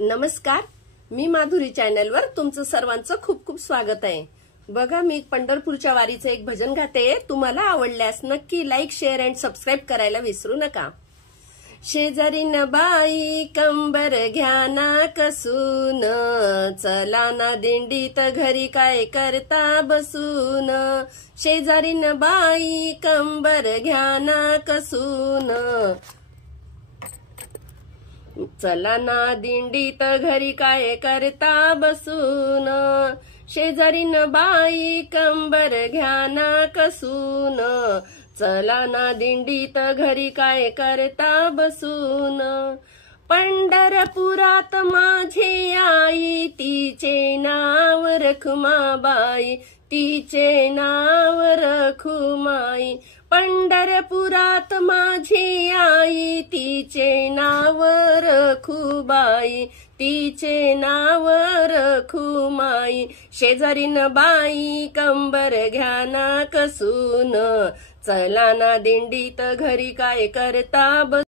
नमस्कार, मी माधुरी चॅनलवर तुमचं सर्वांचं खूप खूप स्वागत आहे। बघा, मी पंढरपूरच्या वारीचे एक भजन गाते। तुम्हाला आवडल्यास नक्की लाईक, शेअर अँड सबस्क्राईब करायला विसरू नका। शेजारीन बाई कंबर घ्या ना कसून, चला ना दिंडीत घरी काय करता बसून। शेजारीन बाई कंबर घ्या ना कसून, चला ना दिंडीत घरी काय करता बसून। शेजारीन बाई कंबर घ्या ना कसून, चला ना दिंडीत घरी काय करता बसून। पंढरपुरात माझी आई, तिचे नाव रखुमाबाई, तिचे नाव रखुमाई। पंढरपुरात माझी आई, तिचे नाव रखुबाई, तिचे नाव रखुमाई। शेजारीन बाई कंबर घ्या ना कसून, चला ना दिंडीत घरी काय करता